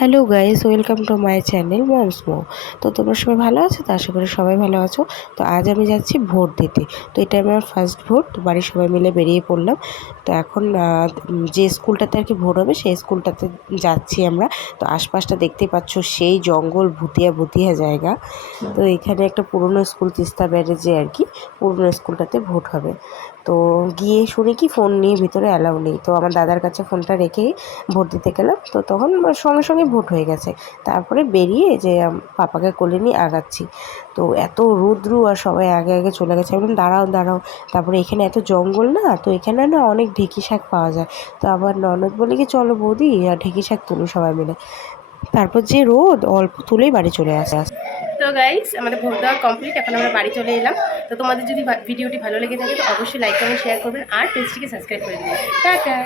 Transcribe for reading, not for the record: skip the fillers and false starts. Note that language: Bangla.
Hello guys, welcome to my channel Moms Mo. তো তোমরা সবাই ভালো আছো? তো আশা করি সবাই ভালো আছো। তো আজ আমি যাচ্ছি ভোট দিতে। তো এটা আমার ফার্স্ট ভোট। তো বাড়ির সবাই মিলে বেরিয়ে পড়লাম। তো এখন যে স্কুলটাতে আর কি ভোট হবে সেই স্কুলটাতে যাচ্ছি আমরা। তো আশপাশটা দেখতেই পাচ্ছ, সেই জঙ্গল, ভুতিয়া ভুতিয়া জায়গা। তো এখানে একটা পুরনো স্কুল, তিস্তা ব্যারেজে আর কি পুরনো স্কুলটাতে ভোট হবে। তো গিয়ে শুনি কি ফোন নিয়ে ভিতরে অ্যালাউ নেই। তো আমার দাদার কাছে ফোনটা রেখেই ভোট দিতে গেলাম। তো তখন সঙ্গে সঙ্গে ভোট হয়ে গেছে। তারপরে বেরিয়ে যে পাপাকে কোলে নিয়ে আগাচ্ছি। তো এত রৌদ্র আর সবাই আগে আগে চলে গেছে। আমি বললাম দাঁড়াও দাঁড়াও। তারপরে এখানে এত জঙ্গল না, তো এখানে না অনেক ঢেঁকি শাক পাওয়া যায়। তো আমার ননদ বলে কি চলো বৌদি আর ঢেঁকি শাক তুলি সবাই মিলে। তারপর যে রোদ, অল্প তুলেই বাড়ি চলে আসে। তো গাইস, আমাদের ভোট দেওয়া কমপ্লিট। এখন আমরা বাড়ি চলে এলাম। তো তোমাদের যদি ভিডিওটি ভালো লেগে থাকে তো অবশ্যই লাইক কমেন্ট শেয়ার করবেন আর পেজটিকে সাবস্ক্রাইব করে দিন। টাটা।